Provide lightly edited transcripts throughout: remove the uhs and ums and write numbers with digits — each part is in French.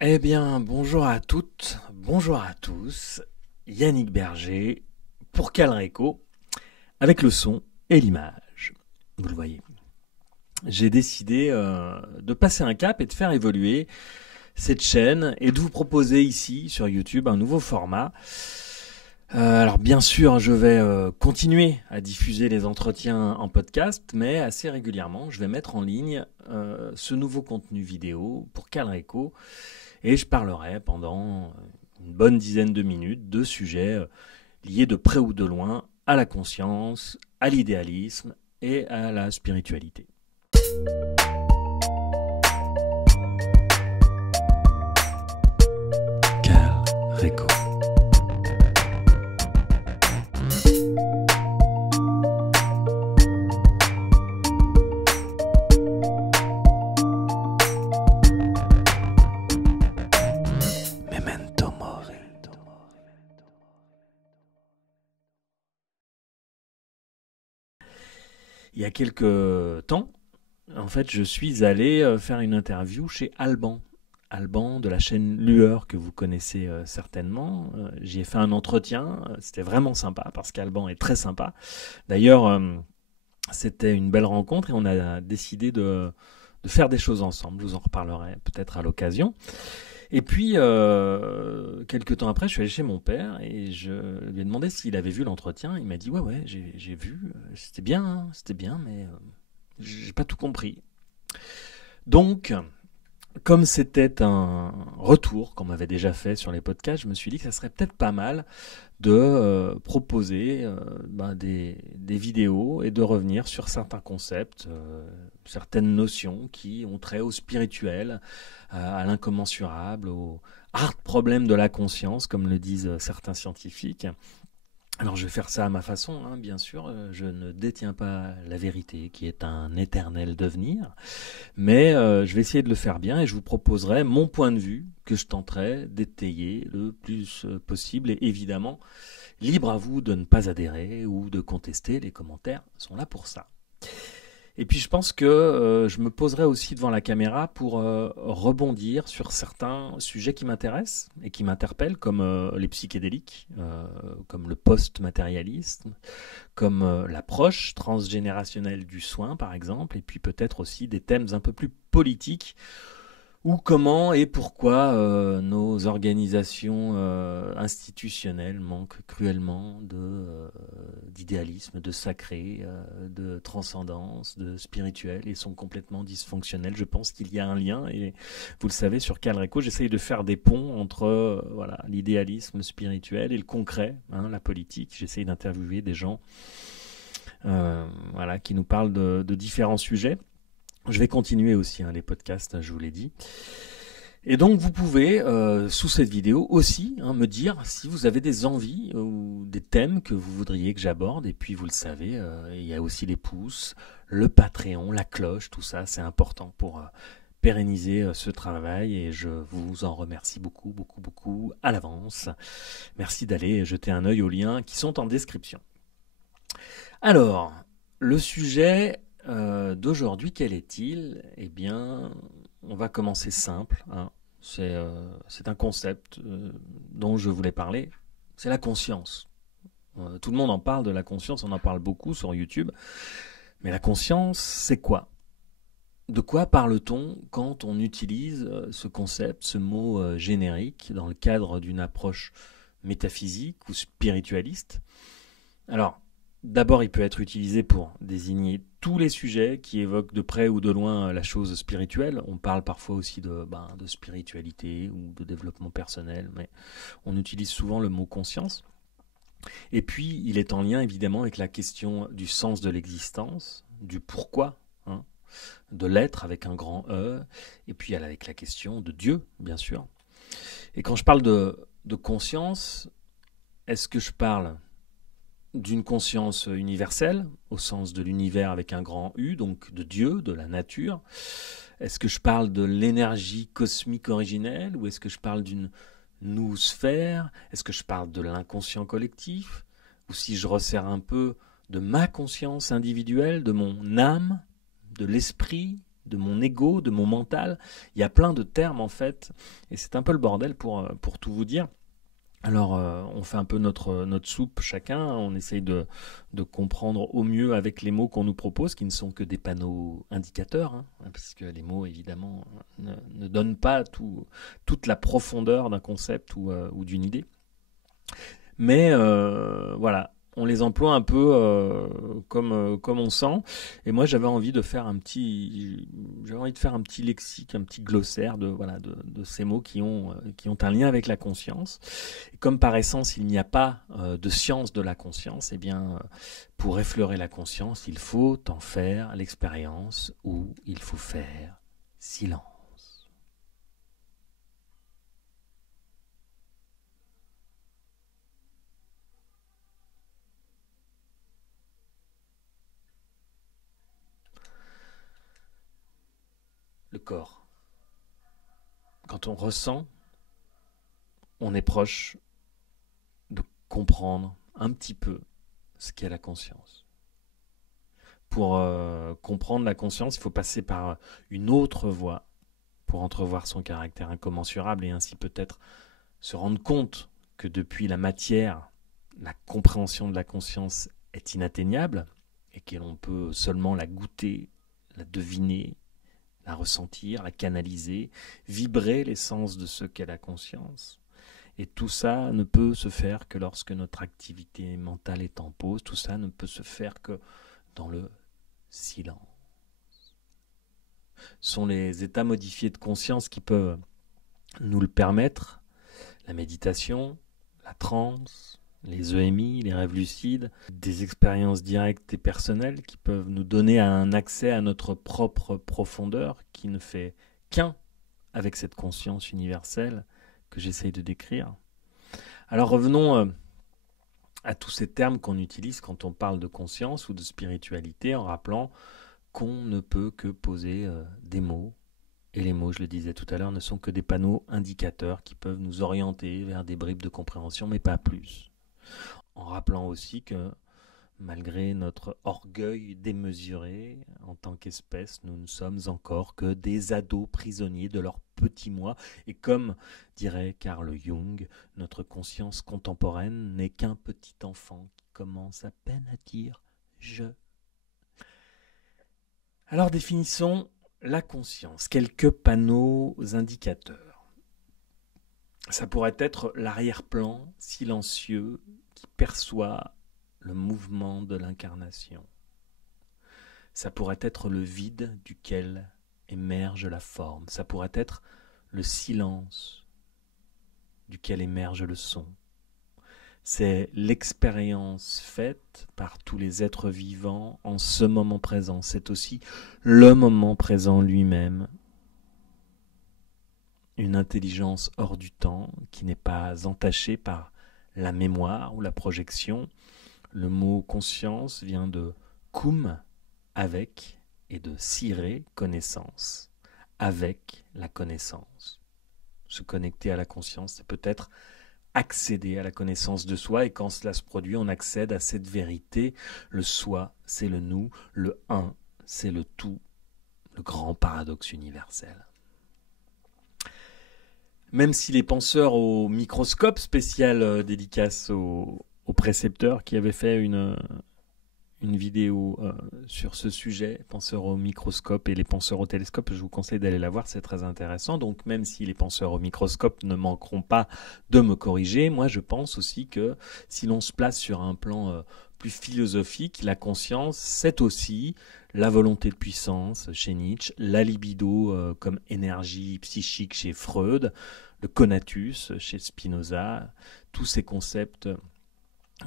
Eh bien, bonjour à toutes, bonjour à tous. Yannick Berger pour Calreco avec le son et l'image. Vous le voyez. J'ai décidé de passer un cap et de faire évoluer cette chaîne et de vous proposer ici sur YouTube un nouveau format. Alors bien sûr, je vais continuer à diffuser les entretiens en podcast, mais assez régulièrement, je vais mettre en ligne ce nouveau contenu vidéo pour Calreco et je parlerai pendant une bonne dizaine de minutes de sujets liés de près ou de loin à la conscience, à l'idéalisme et à la spiritualité. Calreco. Memento mori. Il y a quelques temps, en fait, je suis allé faire une interview chez Alban. Alban de la chaîne Lueur que vous connaissez certainement. J'y ai fait un entretien, c'était vraiment sympa parce qu'Alban est très sympa. D'ailleurs, c'était une belle rencontre et on a décidé de faire des choses ensemble. Je vous en reparlerai peut-être à l'occasion. Et puis, quelques temps après, je suis allé chez mon père et je lui ai demandé s'il avait vu l'entretien. Il m'a dit ouais, j'ai vu. C'était bien, hein, c'était bien, mais j'ai pas tout compris. Donc, comme c'était un retour qu'on m'avait déjà fait sur les podcasts, je me suis dit que ça serait peut-être pas mal de proposer des vidéos et de revenir sur certains concepts, certaines notions qui ont trait au spirituel, à l'incommensurable, au hard problème de la conscience, comme le disent certains scientifiques. Alors je vais faire ça à ma façon, hein, bien sûr. Je ne détiens pas la vérité, qui est un éternel devenir, mais je vais essayer de le faire bien et je vous proposerai mon point de vue que je tenterai d'étayer le plus possible. Et évidemment, libre à vous de ne pas adhérer ou de contester, les commentaires sont là pour ça. Et puis je pense que je me poserai aussi devant la caméra pour rebondir sur certains sujets qui m'intéressent et qui m'interpellent, comme les psychédéliques, comme le post-matérialisme, comme l'approche transgénérationnelle du soin, par exemple, et puis peut-être aussi des thèmes un peu plus politiques ou comment et pourquoi nos organisations institutionnelles manquent cruellement d'idéalisme, de sacré, de transcendance, de spirituel et sont complètement dysfonctionnelles. Je pense qu'il y a un lien et vous le savez, sur Calreco, j'essaye de faire des ponts entre voilà, l'idéalisme spirituel et le concret, hein, la politique. J'essaye d'interviewer des gens voilà, qui nous parlent de différents sujets. Je vais continuer aussi les podcasts, je vous l'ai dit. Et donc vous pouvez, sous cette vidéo aussi, me dire si vous avez des envies ou des thèmes que vous voudriez que j'aborde. Et puis vous le savez, il y a aussi les pouces, le Patreon, la cloche, tout ça, c'est important pour pérenniser ce travail. Et je vous en remercie beaucoup, beaucoup, beaucoup à l'avance. Merci d'aller jeter un œil aux liens qui sont en description. Alors, le sujet d'aujourd'hui, quel est-il? Eh bien, on va commencer simple, hein. C'est un concept dont je voulais parler. C'est la conscience. Tout le monde en parle de la conscience, on en parle beaucoup sur YouTube. Mais la conscience, c'est quoi? De quoi parle-t-on quand on utilise ce concept, ce mot générique, dans le cadre d'une approche métaphysique ou spiritualiste? Alors, d'abord, il peut être utilisé pour désigner tous les sujets qui évoquent de près ou de loin la chose spirituelle. On parle parfois aussi de spiritualité ou de développement personnel, mais on utilise souvent le mot conscience. Et puis, il est en lien évidemment avec la question du sens de l'existence, du pourquoi, hein, de l'être avec un grand E, et puis avec la question de Dieu, bien sûr. Et quand je parle de conscience, est-ce que je parle d'une conscience universelle, au sens de l'univers avec un grand U, donc de Dieu, de la nature? Est-ce que je parle de l'énergie cosmique originelle ou est-ce que je parle d'une noosphère? Est-ce que je parle de l'inconscient collectif? Ou si je resserre un peu, de ma conscience individuelle, de mon âme, de l'esprit, de mon ego, de mon mental. Il y a plein de termes en fait, et c'est un peu le bordel pour tout vous dire. Alors, on fait un peu notre soupe chacun, on essaye de comprendre au mieux avec les mots qu'on nous propose, qui ne sont que des panneaux indicateurs, hein, puisque les mots, évidemment, ne donnent pas toute la profondeur d'un concept ou d'une idée. Mais voilà, on les emploie un peu comme on sent. Et moi, j'avais envie de faire un petit lexique, un petit glossaire voilà, de ces mots qui ont un lien avec la conscience. Et comme par essence, il n'y a pas de science de la conscience, eh bien, pour effleurer la conscience, il faut en faire l'expérience ou il faut faire silence. Le corps. Quand on ressent, on est proche de comprendre un petit peu ce qu'est la conscience. Pour comprendre la conscience, il faut passer par une autre voie pour entrevoir son caractère incommensurable et ainsi peut-être se rendre compte que depuis la matière, la compréhension de la conscience est inatteignable et que l'on peut seulement la goûter, la deviner, la ressentir, la canaliser, vibrer l'essence de ce qu'est la conscience. Et tout ça ne peut se faire que lorsque notre activité mentale est en pause. Tout ça ne peut se faire que dans le silence. Ce sont les états modifiés de conscience qui peuvent nous le permettre. La méditation, la transe, les EMI, les rêves lucides, des expériences directes et personnelles qui peuvent nous donner un accès à notre propre profondeur qui ne fait qu'un avec cette conscience universelle que j'essaye de décrire. Alors revenons à tous ces termes qu'on utilise quand on parle de conscience ou de spiritualité, en rappelant qu'on ne peut que poser des mots. Et les mots, je le disais tout à l'heure, ne sont que des panneaux indicateurs qui peuvent nous orienter vers des bribes de compréhension, mais pas plus. En rappelant aussi que malgré notre orgueil démesuré, en tant qu'espèce, nous ne sommes encore que des ados prisonniers de leur petit moi. Et comme dirait Carl Jung, notre conscience contemporaine n'est qu'un petit enfant qui commence à peine à dire « je ». Alors définissons la conscience. Quelques panneaux indicateurs. Ça pourrait être l'arrière-plan silencieux qui perçoit le mouvement de l'incarnation. Ça pourrait être le vide duquel émerge la forme. Ça pourrait être le silence duquel émerge le son. C'est l'expérience faite par tous les êtres vivants en ce moment présent. C'est aussi le moment présent lui-même. Une intelligence hors du temps qui n'est pas entachée par la mémoire ou la projection. Le mot conscience vient de cum, avec, et de sire, connaissance, avec la connaissance. Se connecter à la conscience, c'est peut-être accéder à la connaissance de soi, et quand cela se produit, on accède à cette vérité. Le soi, c'est le nous, le un, c'est le tout, le grand paradoxe universel. Même si les penseurs au microscope, spécial dédicace au précepteur qui avait fait une vidéo sur ce sujet, penseurs au microscope et les penseurs au télescope, je vous conseille d'aller la voir, c'est très intéressant. Donc même si les penseurs au microscope ne manqueront pas de me corriger, moi je pense aussi que si l'on se place sur un plan plus philosophique, la conscience, c'est aussi la volonté de puissance chez Nietzsche, la libido comme énergie psychique chez Freud, le conatus chez Spinoza, tous ces concepts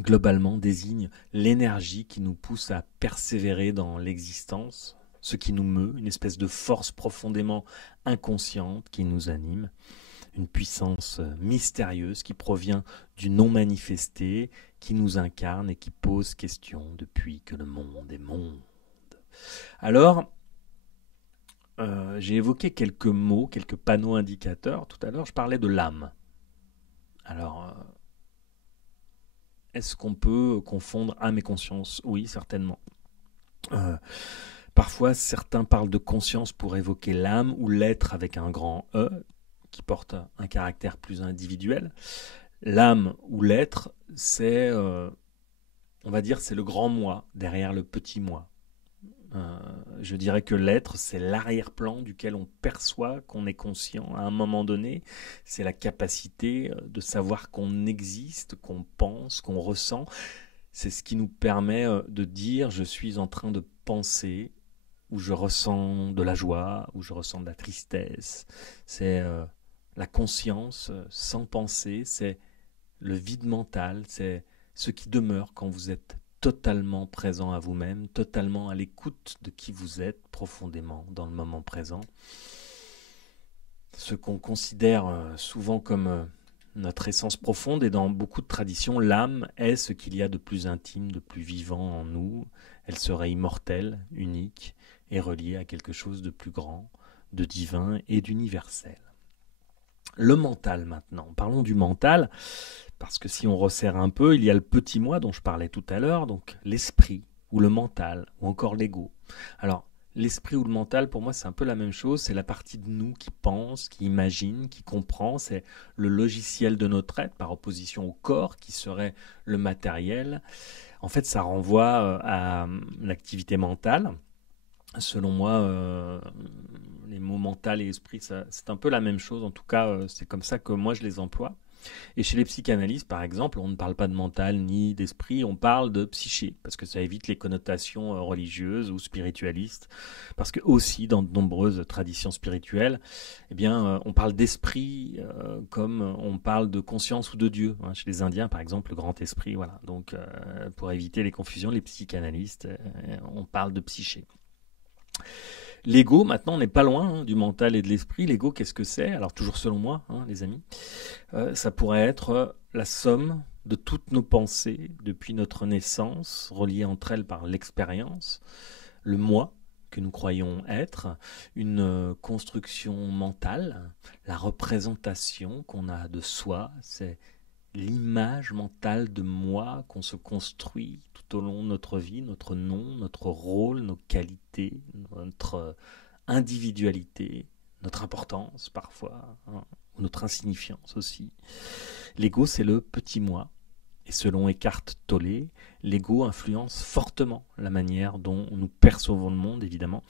globalement désignent l'énergie qui nous pousse à persévérer dans l'existence, ce qui nous meut, une espèce de force profondément inconsciente qui nous anime, une puissance mystérieuse qui provient du non manifesté, qui nous incarne et qui pose question depuis que le monde est monde. Alors, j'ai évoqué quelques mots, quelques panneaux indicateurs. Tout à l'heure, je parlais de l'âme. Alors, est-ce qu'on peut confondre âme et conscience ? Oui, certainement. Parfois, certains parlent de conscience pour évoquer l'âme ou l'être avec un grand E, qui porte un caractère plus individuel. L'âme ou l'être, c'est, on va dire, c'est le grand moi derrière le petit moi. Je dirais que l'être, c'est l'arrière-plan duquel on perçoit qu'on est conscient à un moment donné. C'est la capacité de savoir qu'on existe, qu'on pense, qu'on ressent. C'est ce qui nous permet de dire je suis en train de penser, ou je ressens de la joie, ou je ressens de la tristesse. C'est la conscience sans penser, c'est le vide mental, c'est ce qui demeure quand vous êtes totalement présent à vous-même, totalement à l'écoute de qui vous êtes profondément dans le moment présent. Ce qu'on considère souvent comme notre essence profonde, et dans beaucoup de traditions, l'âme est ce qu'il y a de plus intime, de plus vivant en nous. Elle serait immortelle, unique et reliée à quelque chose de plus grand, de divin et d'universel. Le mental maintenant, parlons du mental. Parce que si on resserre un peu, il y a le petit moi dont je parlais tout à l'heure, donc l'esprit ou le mental ou encore l'ego. Alors, l'esprit ou le mental, pour moi, c'est un peu la même chose. C'est la partie de nous qui pense, qui imagine, qui comprend. C'est le logiciel de notre être par opposition au corps qui serait le matériel. En fait, ça renvoie à l'activité mentale. Selon moi, les mots mental et esprit, c'est un peu la même chose. En tout cas, c'est comme ça que moi, je les emploie. Et chez les psychanalystes, par exemple, on ne parle pas de mental ni d'esprit, on parle de psyché, parce que ça évite les connotations religieuses ou spiritualistes, parce que aussi, dans de nombreuses traditions spirituelles, eh bien, on parle d'esprit comme on parle de conscience ou de Dieu. Hein. Chez les Indiens, par exemple, le grand esprit, voilà. Donc, pour éviter les confusions, les psychanalystes, on parle de psyché. L'ego, maintenant, on n'est pas loin du mental et de l'esprit. L'ego, qu'est-ce que c'est? Alors, toujours selon moi, les amis, ça pourrait être la somme de toutes nos pensées depuis notre naissance, reliées entre elles par l'expérience, le moi que nous croyons être, une construction mentale, la représentation qu'on a de soi, c'est l'image mentale de moi qu'on se construit tout au long de notre vie, notre nom, notre rôle, nos qualités, notre individualité, notre importance parfois, notre insignifiance aussi. L'ego, c'est le petit moi. Et selon Eckhart Tolle, l'ego influence fortement la manière dont nous percevons le monde, évidemment,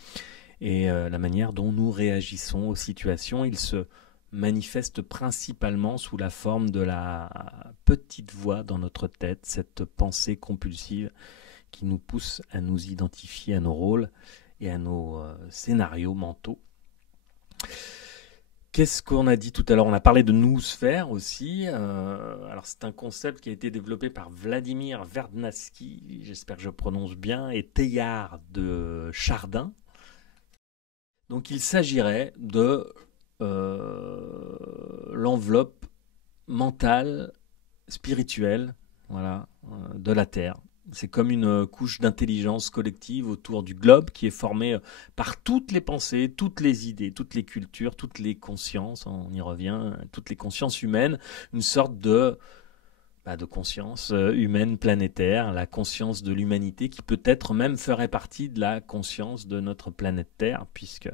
et la manière dont nous réagissons aux situations. Il se manifeste principalement sous la forme de la petite voix dans notre tête, cette pensée compulsive qui nous pousse à nous identifier à nos rôles et à nos scénarios mentaux. Qu'est-ce qu'on a dit tout à l'heure? On a parlé de noosphère aussi. Alors c'est un concept qui a été développé par Vladimir Vernadsky, j'espère que je prononce bien, et Teilhard de Chardin. Donc il s'agirait de l'enveloppe mentale, spirituelle, voilà, de la Terre. C'est comme une couche d'intelligence collective autour du globe qui est formée par toutes les pensées, toutes les idées, toutes les cultures, toutes les consciences, on y revient, toutes les consciences humaines, une sorte de conscience humaine planétaire, la conscience de l'humanité qui peut-être même ferait partie de la conscience de notre planète Terre, puisque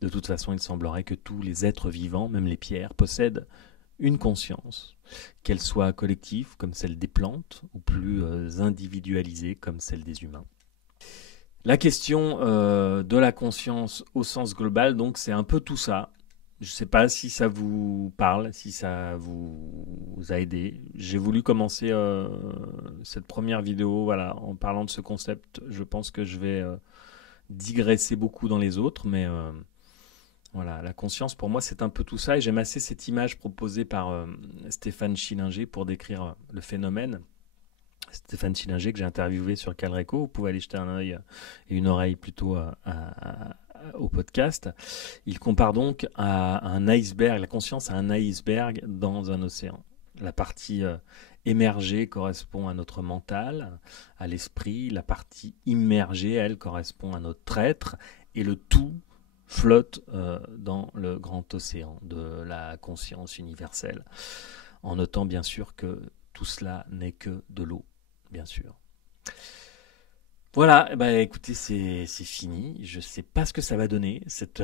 de toute façon il semblerait que tous les êtres vivants, même les pierres, possèdent une conscience, qu'elle soit collective comme celle des plantes ou plus individualisée comme celle des humains. La question de la conscience au sens global, donc c'est un peu tout ça. Je ne sais pas si ça vous parle, si ça vous a aidé. J'ai voulu commencer cette première vidéo en parlant de ce concept. Je pense que je vais digresser beaucoup dans les autres, mais voilà, la conscience, pour moi, c'est un peu tout ça. Et j'aime assez cette image proposée par Stéphane Schillinger pour décrire le phénomène. Stéphane Schillinger, que j'ai interviewé sur Calreco. Vous pouvez aller jeter un œil et une oreille plutôt au podcast. Il compare donc à un iceberg, la conscience à un iceberg dans un océan. La partie émergée correspond à notre mental, à l'esprit. La partie immergée, elle, correspond à notre être. Et le tout flotte dans le grand océan de la conscience universelle, en notant bien sûr que tout cela n'est que de l'eau, bien sûr. Voilà, eh ben, écoutez, c'est fini. Je sais pas ce que ça va donner, cette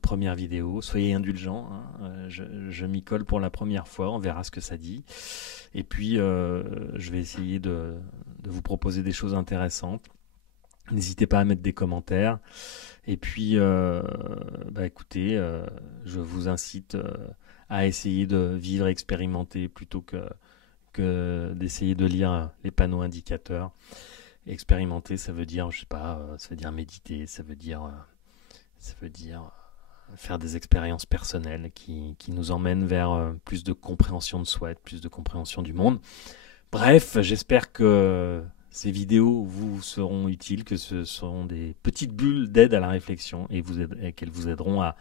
première vidéo. Soyez indulgents, hein. Je m'y colle pour la première fois, on verra ce que ça dit. Et puis, je vais essayer de vous proposer des choses intéressantes. N'hésitez pas à mettre des commentaires. Et puis, bah, écoutez, je vous incite à essayer de vivre, expérimenter plutôt que d'essayer de lire les panneaux indicateurs. Expérimenter, ça veut dire, je sais pas, ça veut dire méditer, ça veut dire faire des expériences personnelles qui nous emmènent vers plus de compréhension de soi, et plus de compréhension du monde. Bref, j'espère que ces vidéos vous seront utiles, que ce seront des petites bulles d'aide à la réflexion et qu'elles vous aideront à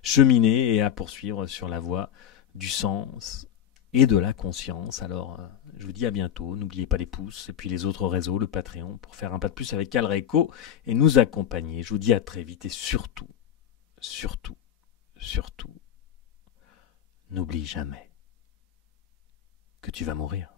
cheminer et à poursuivre sur la voie du sens et de la conscience. Alors, je vous dis à bientôt. N'oubliez pas les pouces et puis les autres réseaux, le Patreon, pour faire un pas de plus avec Calreco et nous accompagner. Je vous dis à très vite et surtout, surtout, surtout, n'oublie jamais que tu vas mourir.